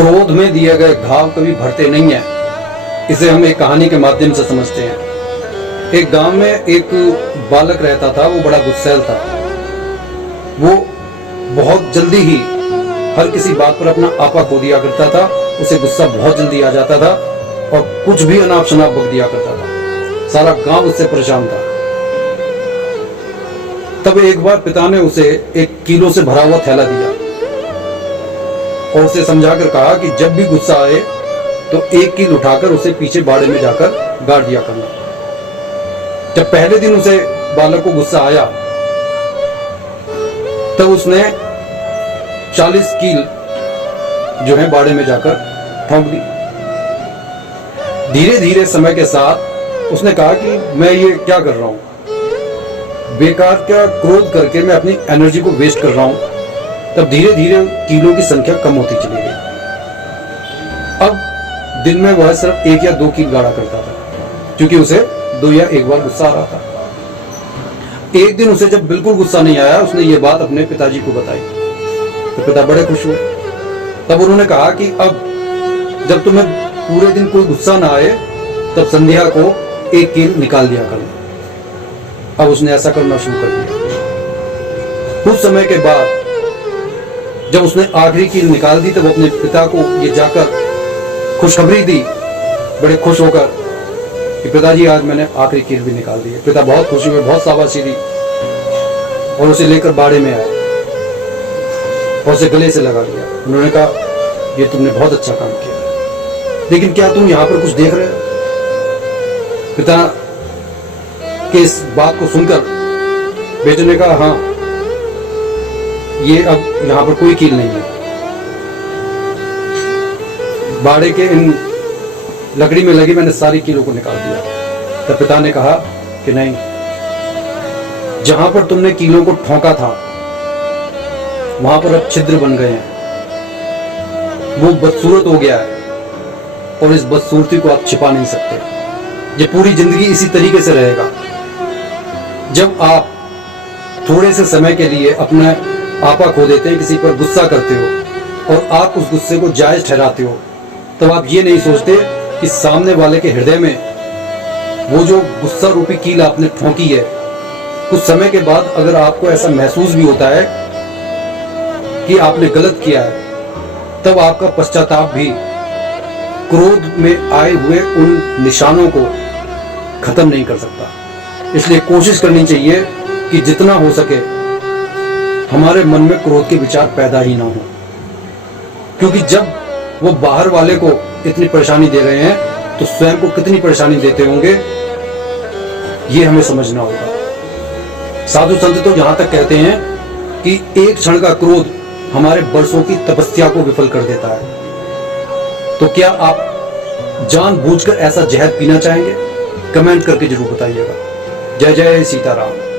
क्रोध में दिए गए घाव कभी भरते नहीं हैं। इसे हम एक कहानी के माध्यम से समझते हैं। एक गांव में एक बालक रहता था, वो बड़ा गुस्सैल था। वो बहुत जल्दी ही हर किसी बात पर अपना आपा खो दिया करता था। उसे गुस्सा बहुत जल्दी आ जाता था और कुछ भी अनाप शनाप बक दिया करता था। सारा गांव उससे परेशान था। तब एक बार पिता ने उसे 1 किलो से भरा हुआ थैला दिया और उसे समझाकर कहा कि जब भी गुस्सा आए तो 1 कील उठाकर उसे पीछे बाड़े में जाकर गाड़ दिया करना। जब पहले दिन उसे बालक को गुस्सा आया तब उसने 40 कील जो है बाड़े में जाकर ठोंक दी। धीरे धीरे समय के साथ उसने कहा कि मैं ये क्या कर रहा हूं, बेकार क्या क्रोध करके मैं अपनी एनर्जी को वेस्ट कर रहा हूं। तब धीरे धीरे कीलों की संख्या कम होती चली गई। अब दिन में वह सिर्फ 1 या 2 कील गाड़ा करता था, क्योंकि उसे 2 या 1 बार गुस्सा आ रहा था। एक दिन उसे जब बिल्कुल गुस्सा नहीं आया, उसने ये बात अपने पिताजी को बताई तो पिता बड़े खुश हुए। तब उन्होंने कहा कि अब जब तुम्हें पूरे दिन कोई गुस्सा ना आए तब संध्या को 1 कील निकाल दिया करना। अब उसने ऐसा करना शुरू कर दिया। कुछ समय के बाद जब उसने आखिरी कील निकाल दी तब अपने पिता को ये जाकर खुशखबरी दी, बड़े खुश होकर कि पिताजी आज मैंने आखिरी कील भी निकाल दी है। पिता बहुत खुश हुए, बहुत शाबाशी दी और उसे लेकर बाड़े में आए और उसे गले से लगा लिया। उन्होंने कहा ये तुमने बहुत अच्छा काम किया, लेकिन क्या तुम यहाँ पर कुछ देख रहे हो? पिता के इस बात को सुनकर बेटे ने कहा हाँ, ये अब यहाँ पर कोई कील नहीं है। बाड़े के इन लकड़ी में लगी मैंने सारी कीलों को निकाल दिया। तब पिता ने कहा कि नहीं, जहां पर तुमने कीलों को ठोंका था वहां पर अब छिद्र बन गए हैं। वो बदसूरत हो गया है और इस बदसूरती को आप छिपा नहीं सकते। ये पूरी जिंदगी इसी तरीके से रहेगा। जब आप थोड़े से समय के लिए अपना आपा खो देते हैं, किसी पर गुस्सा करते हो और आप उस गुस्से को जायज ठहराते हो, तब आप ये नहीं सोचते कि सामने वाले के हृदय में वो जो गुस्सा रूपी कील आपने ठोंकी है, कुछ समय के बाद अगर आपको ऐसा महसूस भी होता है कि आपने गलत किया है, तब आपका पश्चाताप भी क्रोध में आए हुए उन निशानों को खत्म नहीं कर सकता। इसलिए कोशिश करनी चाहिए कि जितना हो सके हमारे मन में क्रोध के विचार पैदा ही ना हो, क्योंकि जब वो बाहर वाले को इतनी परेशानी दे रहे हैं तो स्वयं को कितनी परेशानी देते होंगे, ये हमें समझना होगा। साधु संत तो यहां तक कहते हैं कि एक क्षण का क्रोध हमारे बरसों की तपस्या को विफल कर देता है। तो क्या आप जानबूझकर ऐसा जहर पीना चाहेंगे? कमेंट करके जरूर बताइएगा। जय जय सीताराम।